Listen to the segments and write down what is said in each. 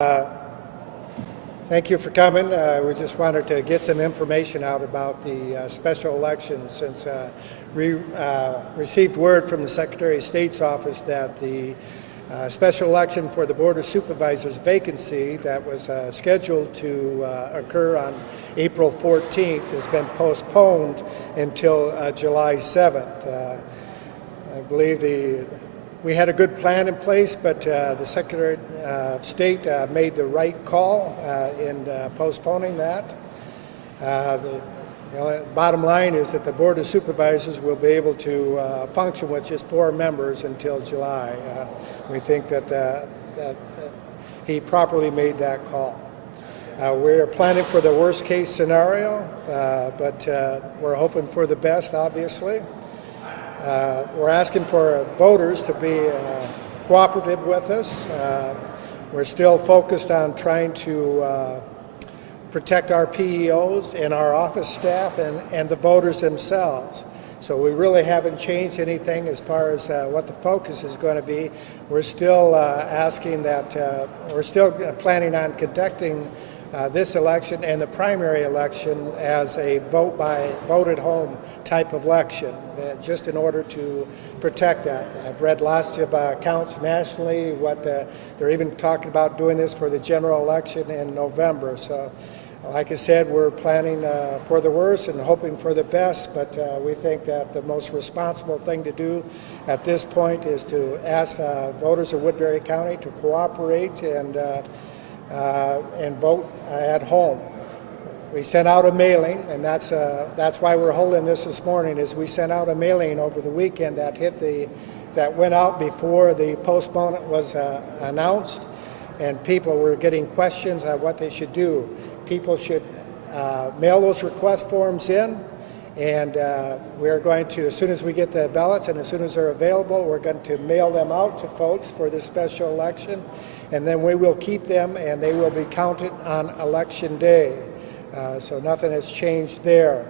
Thank you for coming. We just wanted to get some information out about the special election since we received word from the Secretary of State's office that the special election for the Board of Supervisors vacancy that was scheduled to occur on April 14th has been postponed until July 7th. I believe we had a good plan in place, but the Secretary of State made the right call in postponing that. The bottom line is that the Board of Supervisors will be able to function with just 4 members until July. We think that he properly made that call. We're planning for the worst case scenario, but we're hoping for the best, obviously. We're asking for voters to be cooperative with us. We're still focused on trying to protect our PEOs and our office staff and the voters themselves. So we really haven't changed anything as far as what the focus is going to be. We're still asking that, we're still planning on conducting this election and the primary election as a voted home type of election, just in order to protect that. I've read lots of accounts nationally, they're even talking about doing this for the general election in November. So like I said, we're planning for the worst and hoping for the best, but we think that the most responsible thing to do at this point is to ask voters of Woodbury County to cooperate and vote at home. We sent out a mailing, and that's why we're holding this morning. Is we sent out a mailing over the weekend that went out before the postponement was announced, and people were getting questions on what they should do. People should mail those request forms in, and we're going to, as soon as we get the ballots and as soon as they're available, we're going to mail them out to folks for this special election, and then we will keep them and they will be counted on election day. So nothing has changed there.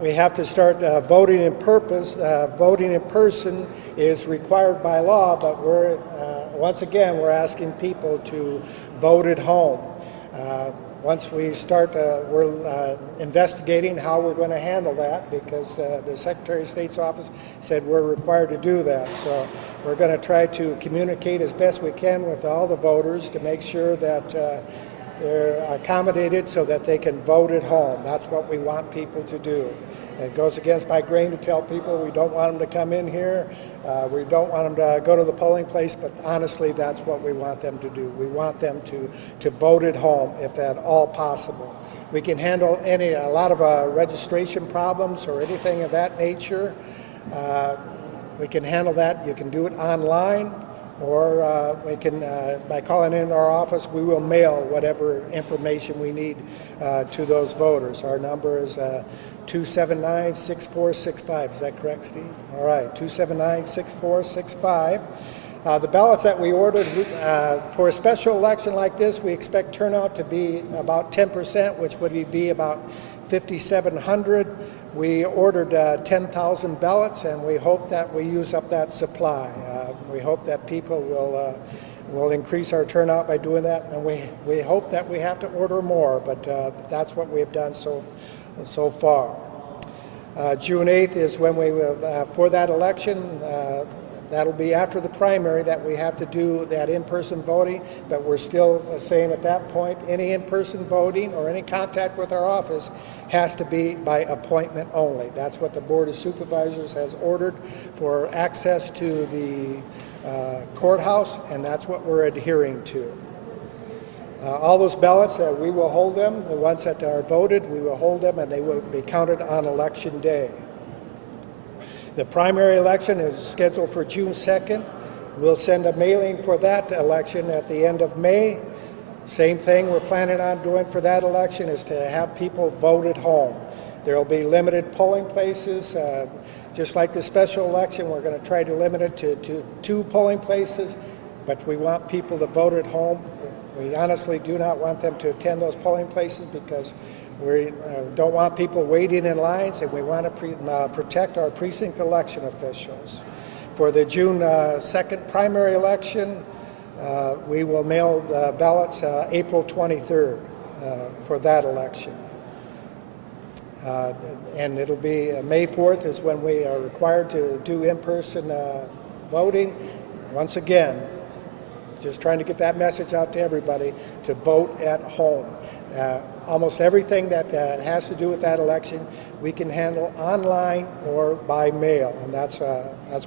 We have to start voting in purpose. Voting in person is required by law, but once again, we're asking people to vote at home. Once we start, we're investigating how we're going to handle that, because the Secretary of State's office said we're required to do that. So we're going to try to communicate as best we can with all the voters to make sure that they're accommodated so that they can vote at home. That's what we want people to do. It goes against my grain to tell people we don't want them to come in here, we don't want them to go to the polling place, but honestly, that's what we want them to do. We want them to vote at home if at all possible. We can handle a lot of registration problems or anything of that nature. We can handle that. You can do it online, or we can, by calling in our office, we will mail whatever information we need to those voters. Our number is 279-6465. Is that correct, Steve? All right, 279-6465. The ballots that we ordered for a special election like this, we expect turnout to be about 10%, which would be about 5,700. We ordered 10,000 ballots, and we hope that we use up that supply. We hope that people will increase our turnout by doing that, and we hope that we have to order more, but that's what we've done so far. June 8th is when we will, for that election, that'll be after the primary that we have to do that in-person voting, but we're still saying at that point any in-person voting or any contact with our office has to be by appointment only. That's what the Board of Supervisors has ordered for access to the courthouse, and that's what we're adhering to. All those ballots, we will hold them. The ones that are voted, we will hold them, and they will be counted on election day. The primary election is scheduled for June 2nd. We'll send a mailing for that election at the end of May. Same thing we're planning on doing for that election is to have people vote at home. There will be limited polling places. Just like the special election, we're going to try to limit it to 2 polling places, but we want people to vote at home. We honestly do not want them to attend those polling places because we don't want people waiting in lines, and we want to protect our precinct election officials. For the June 2nd primary election, we will mail the ballots April 23rd for that election. And it'll be May 4th is when we are required to do in-person voting. Once again, just trying to get that message out to everybody to vote at home. Almost everything that has to do with that election we can handle online or by mail, and that's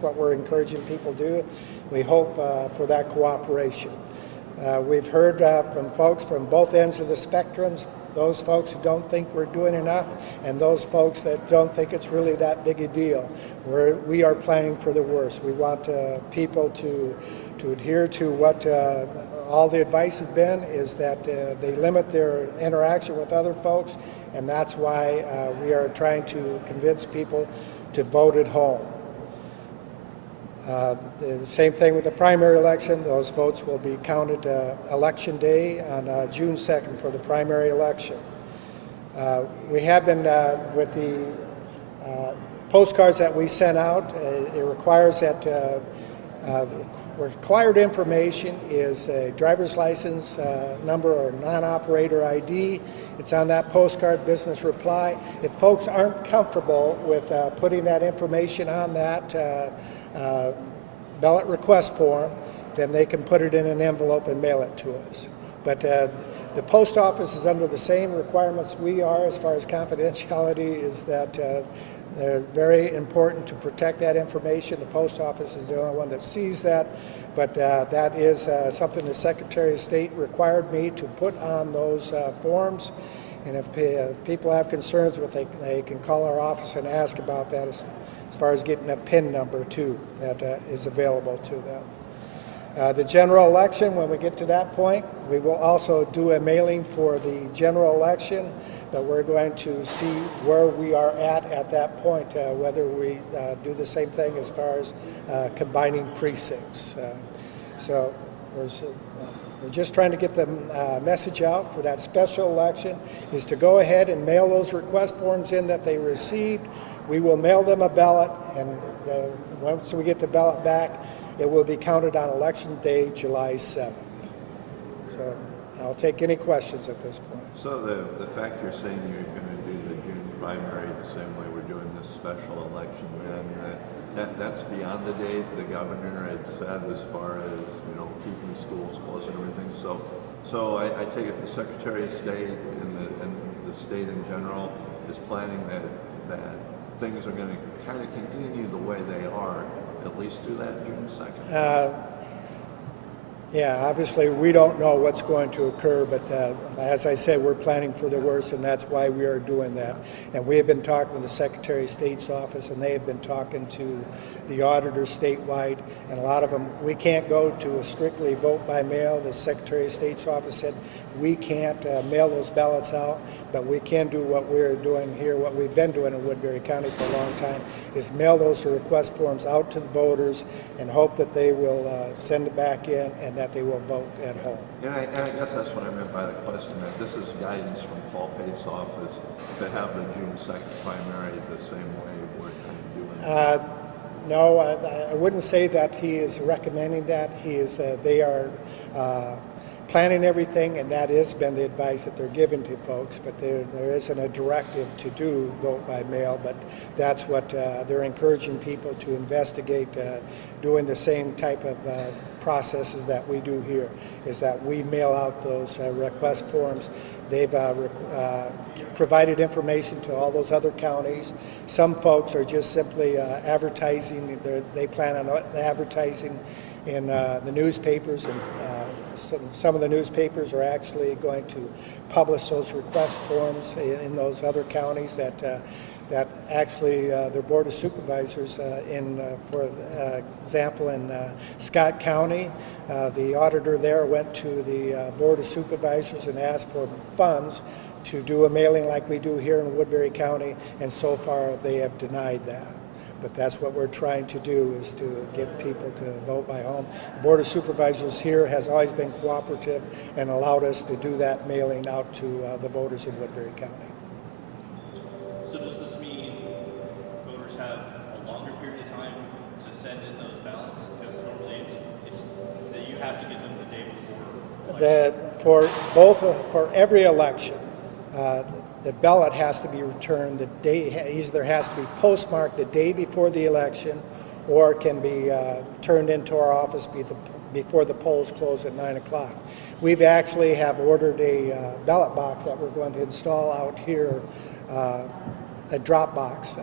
what we're encouraging people to do. We hope for that cooperation. We've heard from folks from both ends of the spectrums, those folks who don't think we're doing enough and those folks that don't think it's really that big a deal. We are planning for the worst. We want people to adhere to what all the advice has been, is that they limit their interaction with other folks, and that's why we are trying to convince people to vote at home. The same thing with the primary election. Those votes will be counted election day on June 2nd for the primary election. We have been, with the postcards that we sent out, it requires that the required information is a driver's license number or non-operator ID. It's on that postcard, business reply. If folks aren't comfortable with putting that information on that ballot request form, then they can put it in an envelope and mail it to us. But the post office is under the same requirements we are as far as confidentiality, is that they're very important to protect that information. The post office is the only one that sees that, but that is something the Secretary of State required me to put on those forms. And if people have concerns with it, they can call our office and ask about that as far as getting a PIN number too that is available to them. The general election, when we get to that point, we will also do a mailing for the general election, but we're going to see where we are at that point, whether we do the same thing as far as combining precincts. So we're just trying to get the message out for that special election, is to go ahead and mail those request forms in that they received. We will mail them a ballot, and once we get the ballot back, it will be counted on Election Day, July 7th. So I'll take any questions at this point. So the fact you're saying you're going to do the June primary the same way we're doing this special election, that's beyond the date the governor had said as far as, keeping schools closed and everything. So I take it the Secretary of State and the state in general is planning that things are going to kind of continue the way they are, at least through that June 2nd? Yeah, obviously we don't know what's going to occur, but as I said, we're planning for the worst, and that's why we are doing that. And we have been talking with the Secretary of State's office, and they have been talking to the auditors statewide, and a lot of them, we can't go to a strictly vote by mail. The Secretary of State's office said we can't mail those ballots out, but we can do what we're doing here, what we've been doing in Woodbury County for a long time, is mail those request forms out to the voters and hope that they will send it back in and that they will vote at home. And I guess that's what I meant by the question, that this is guidance from Paul Pate's office to have the June 2nd primary the same way we're kind of doing. No, I wouldn't say that he is recommending that. They are planning everything, and that has been the advice that they're giving to folks, but there isn't a directive to do vote by mail, but that's what they're encouraging people to investigate, doing the same type of processes that we do here, is that we mail out those request forms. They've provided information to all those other counties. Some folks are just simply advertising. They plan on advertising in the newspapers, and some of the newspapers are actually going to publish those request forms in those other counties that actually their Board of Supervisors, for example, in Scott County, the auditor there went to the Board of Supervisors and asked for funds to do a mailing like we do here in Woodbury County, and so far they have denied that. But that's what we're trying to do, is to get people to vote by home. The Board of Supervisors here has always been cooperative and allowed us to do that mailing out to the voters in Woodbury County. So does this mean voters have a longer period of time to send in those ballots? Because normally it's that you have to get them the day For every election, the ballot has to be returned the day, either has to be postmarked the day before the election, or can be turned into our office before the polls close at 9 o'clock. We've actually have ordered a ballot box that we're going to install out here, a drop box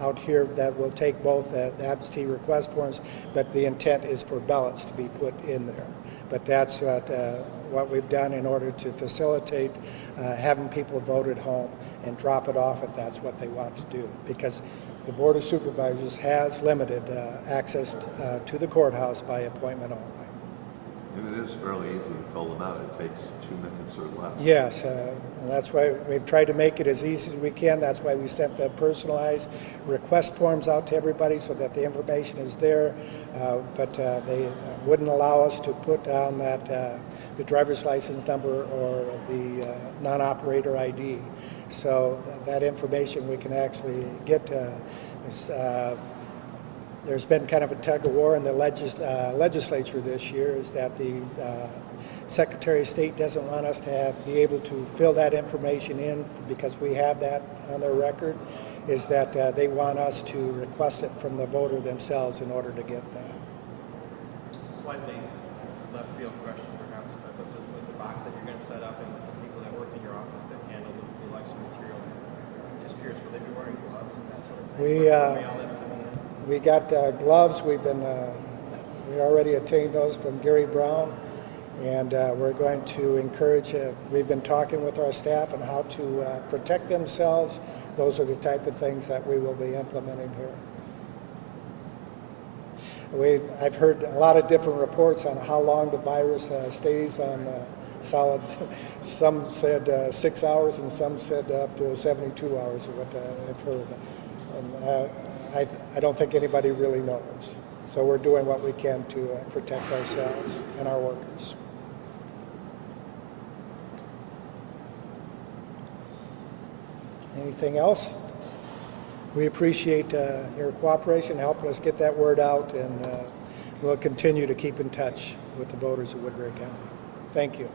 out here that will take both the absentee request forms, but the intent is for ballots to be put in there. But that's what we've done in order to facilitate having people vote at home and drop it off if that's what they want to do, because the Board of Supervisors has limited access to the courthouse by appointment only. And it is fairly easy to fill them out. It takes 2 minutes or less. Yes, and that's why we've tried to make it as easy as we can. That's why we sent the personalized request forms out to everybody so that the information is there, but they wouldn't allow us to put down that the driver's license number or the non-operator ID. So that information we can actually get. There's been kind of a tug of war in the legislature this year, is that the Secretary of State doesn't want us to be able to fill that information in because we have that on their record, is that they want us to request it from the voter themselves in order to get that. Slightly left field question perhaps, but with the box that you're going to set up and with the people that work in your office that handle the election materials, I'm just curious, will they be wearing gloves and that sort of thing? We got gloves. We already obtained those from Gary Brown, and we're going to encourage. We've been talking with our staff on how to protect themselves. Those are the type of things that we will be implementing here. I've heard a lot of different reports on how long the virus stays on solid. Some said 6 hours, and some said up to 72 hours. Is what I've heard. And, I don't think anybody really knows. So we're doing what we can to protect ourselves and our workers. Anything else? We appreciate your cooperation, helping us get that word out, and we'll continue to keep in touch with the voters of Woodbury County. Thank you.